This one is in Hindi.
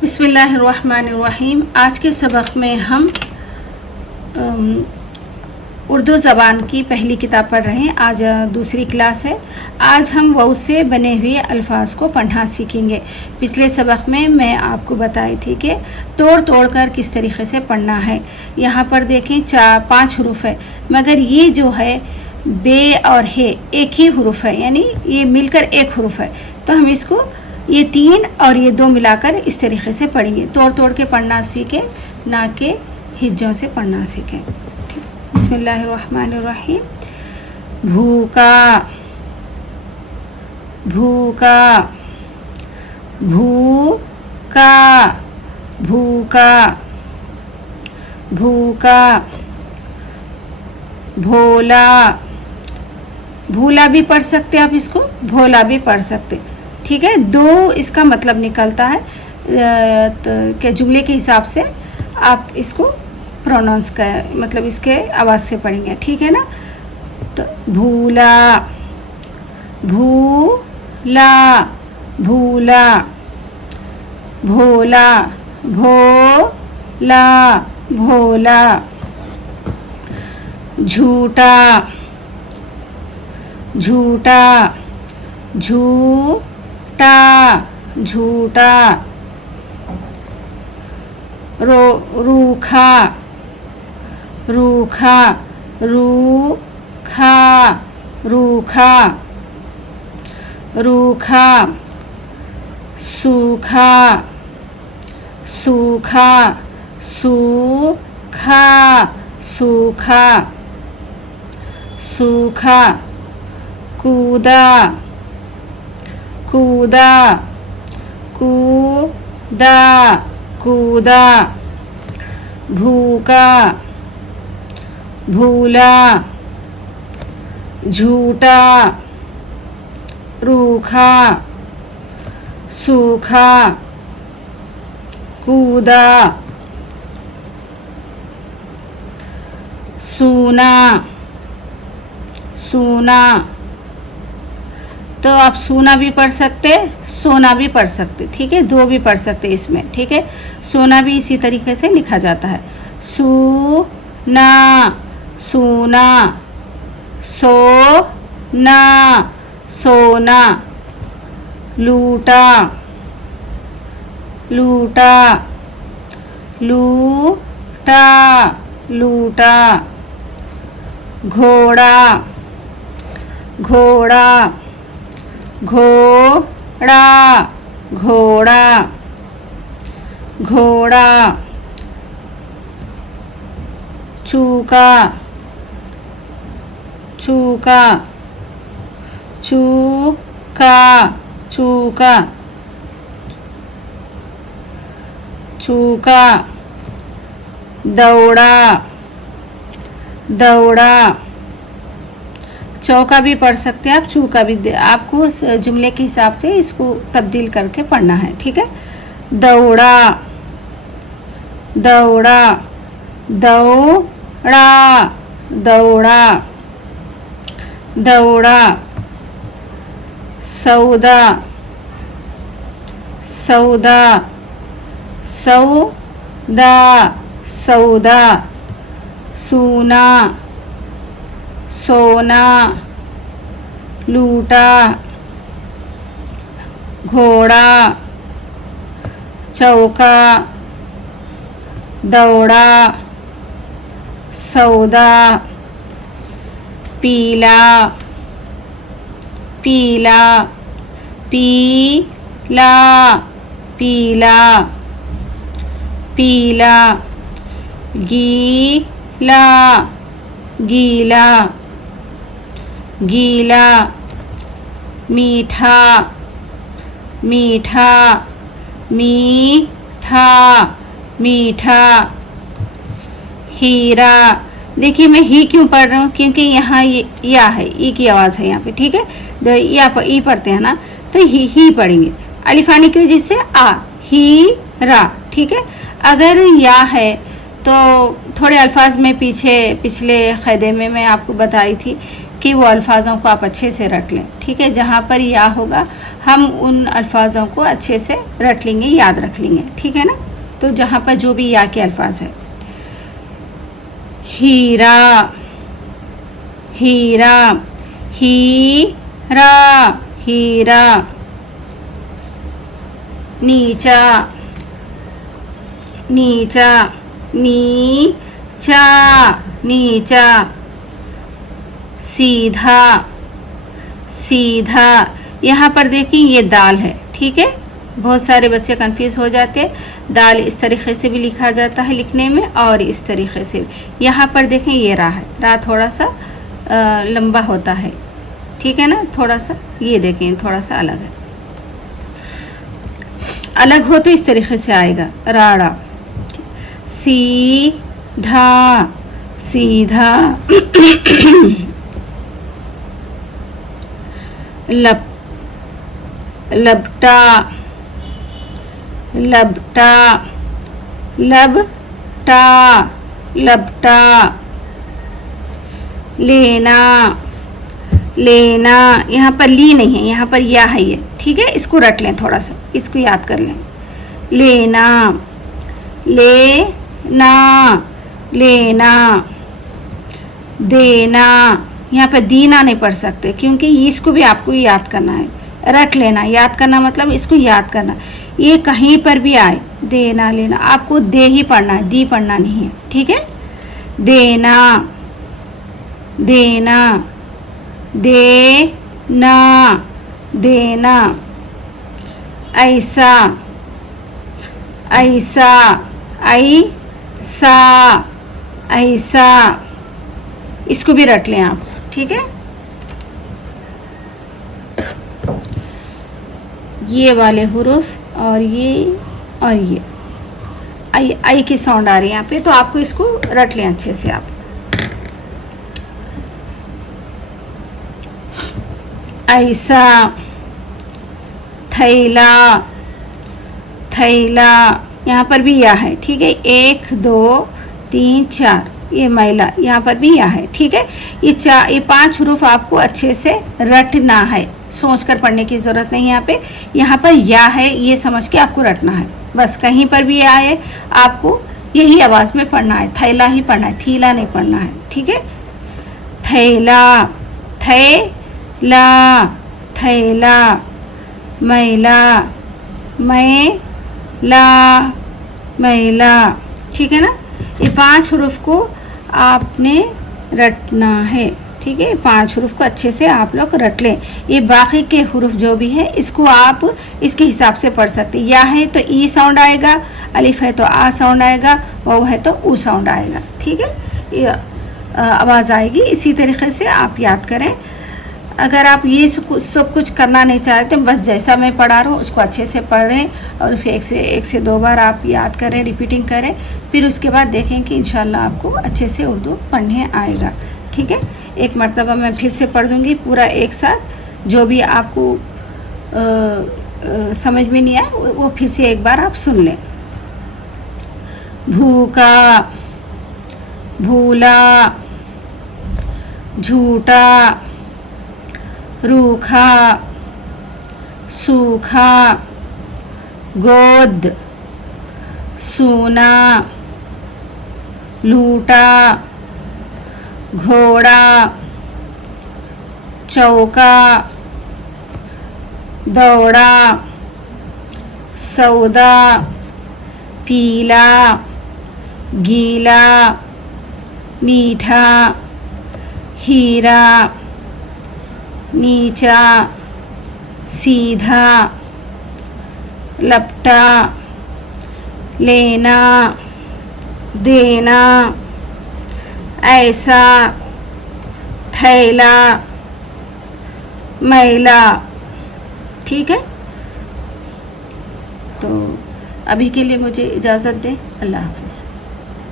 बिस्मिल्लाहिर्रहमानिर्रहीम। आज के सबक में हम उर्दू ज़बान की पहली किताब पढ़ रहे हैं। आज दूसरी क्लास है। आज हम वाव से बने हुए अल्फाज को पढ़ना सीखेंगे। पिछले सबक में मैं आपको बताई थी कि तोड़ तोड़ कर किस तरीके से पढ़ना है। यहाँ पर देखें 5 हुरूफ है, मगर ये जो है बे और हे एक ही हुरूफ है, यानी ये मिलकर एक हुरूफ है। तो हम इसको ये 3 और ये 2 मिलाकर इस तरीके से पढ़ेंगे। तोड़ तोड़ के पढ़ना सीखें, ना कि हिज्जों से पढ़ना सीखें। ठीक, बिस्मिल्लाहिर्रहमानिर्रहीम। भूका, भूका, भूका, भूका, भूका। भोला, भूला भी पढ़ सकते आप, इसको भोला भी पढ़ सकते। ठीक है, 2 इसका मतलब निकलता है कि जुमले के हिसाब से आप इसको प्रोनाउंस कर, मतलब इसके आवाज़ से पढ़ेंगे। ठीक है ना। तो भूला, भूला, भूला, भोला, भोला, भोला। झूठा, झूठा, झूठा, झूठा। रूखा, रूखा, रूखा, रूखा, रूखा। सूखा, सूखा, सूखा, सूखा, सूखा। कूदा, कूदा, कूदा, कूदा। भूखा, भूला, झूठा, रूखा, सूखा, कूदा। सूना, सूना। तो आप सूना भी पढ़ सकते, सोना भी पढ़ सकते। ठीक है, 2 भी पढ़ सकते इसमें। ठीक है, सोना भी इसी तरीके से लिखा जाता है। सूना, सूना, सोना, सोना। लूटा, लूटा, लूटा, लूटा। घोड़ा, घोड़ा, घोड़ा, घोड़ा, घोड़ा। चूका, चूका, चूका, चूका, चूका। दौड़ा, दौड़ा। चौका भी पढ़ सकते हैं आप, चूका भी। आपको जुमले के हिसाब से इसको तब्दील करके पढ़ना है। ठीक है। दौड़ा, दौड़ा, दौड़ा, दौड़ा, दौड़ा। सौदा, सौदा, सौदा, सौदा। सूना, सोना, लूटा। घोड़ा, चौका, दौड़ा, सौदा। पीला, पीला, पीला, पीला, पीला। गीला, गीला, गीला। मीठा, मीठा, मीठा, मीठा। हीरा। देखिए मैं ही क्यों पढ़ रहा हूँ, क्योंकि यहाँ ये या है, ई की आवाज़ है यहाँ पे। ठीक है, तो ई पढ़ते हैं ना, तो ही पढ़ेंगे। अलिफानी की वजह से आ, ही रा। ठीक है, अगर या है तो थोड़े अल्फाज में पिछले क़ायदे में मैं आपको बताई थी कि वो अल्फाजों को आप अच्छे से रट लें। ठीक है, जहाँ पर या होगा हम उन अल्फाजों को अच्छे से रट लेंगे, याद रख लेंगे। ठीक है ना, तो जहाँ पर जो भी या के अल्फाज है, हीरा, हीरा, हीरा, हीरा, नीचा, नीचा, नीचा, नीचा, सीधा, सीधा। यहाँ पर देखिए ये दाल है। ठीक है, बहुत सारे बच्चे कंफ्यूज हो जाते हैं। दाल इस तरीके से भी लिखा जाता है लिखने में और इस तरीके से भी। यहाँ पर देखें ये रा है, रा थोड़ा सा लंबा होता है। ठीक है ना, थोड़ा सा ये देखें थोड़ा सा अलग है, अलग हो तो इस तरीके से आएगा राड़ा। सीधा, सीधा, लपटा, लपटा, लपटा, लपटा, लेना, लेना। यहाँ पर ली नहीं है, यहाँ पर या है ये। ठीक है, इसको रट लें, थोड़ा सा इसको याद कर लें। लेना, लेना, लेना, देना। यहाँ पर दीना नहीं पढ़ सकते क्योंकि इसको भी आपको याद करना है, रट लेना। याद करना मतलब इसको याद करना, ये कहीं पर भी आए, देना, लेना, आपको दे ही पढ़ना है, दी पढ़ना नहीं है। ठीक है, देना, देना, देना, देना, ऐसा, ऐसा, ऐसा, ऐसा, इसको भी रट लें आप। ठीक है, ये वाले हुरूफ और ये आई की साउंड आ रही है यहाँ पे, तो आपको इसको रट लें अच्छे से आप। ऐसा, थैला, थैला, यहाँ पर भी या है। ठीक है, 1 2 3 4, ये महिला, यहाँ पर भी या है। ठीक है, ये 5 हुरूफ आपको अच्छे से रटना है, सोच कर पढ़ने की ज़रूरत नहीं। यहाँ पर या है, ये समझ के आपको रटना है बस। कहीं पर भी या है आपको यही आवाज़ में पढ़ना है, थैला ही पढ़ना है, थीला नहीं पढ़ना है। ठीक है, थैला, थैला, थैला, महिला, मैला, महिला। ठीक है ना, ये 5 हुरूफ को आपने रटना है। ठीक है, 5 हुरूफ को अच्छे से आप लोग रट लें। ये बाकी के हुरूफ जो भी है इसको आप इसके हिसाब से पढ़ सकते हैं। या है तो ई साउंड आएगा, अलिफ है तो आ साउंड आएगा, वाव है तो ऊ साउंड आएगा। ठीक है, ये आवाज़ आएगी। इसी तरीके से आप याद करें। अगर आप ये सब कुछ करना नहीं चाहते, बस जैसा मैं पढ़ा रहा हूँ उसको अच्छे से पढ़ें और उसके एक से 2 बार आप याद करें, रिपीटिंग करें, फिर उसके बाद देखें कि इंशाल्लाह आपको अच्छे से उर्दू पढ़ने आएगा। ठीक है, एक मरतबा मैं फिर से पढ़ दूँगी पूरा एक साथ, जो भी आपको समझ में नहीं आए वो फिर से एक बार आप सुन लें। भूखा, भूला, झूठा, रूखा, सूखा, गोद, सूना, लूटा, घोड़ा, चौका, दौड़ा, सौदा, पीला, गीला, मीठा, हीरा, नीचा, सीधा, लपटा, लेना, देना, ऐसा, थैला, मैला। ठीक है, तो अभी के लिए मुझे इजाज़त दें। अल्लाह हाफ़िज़।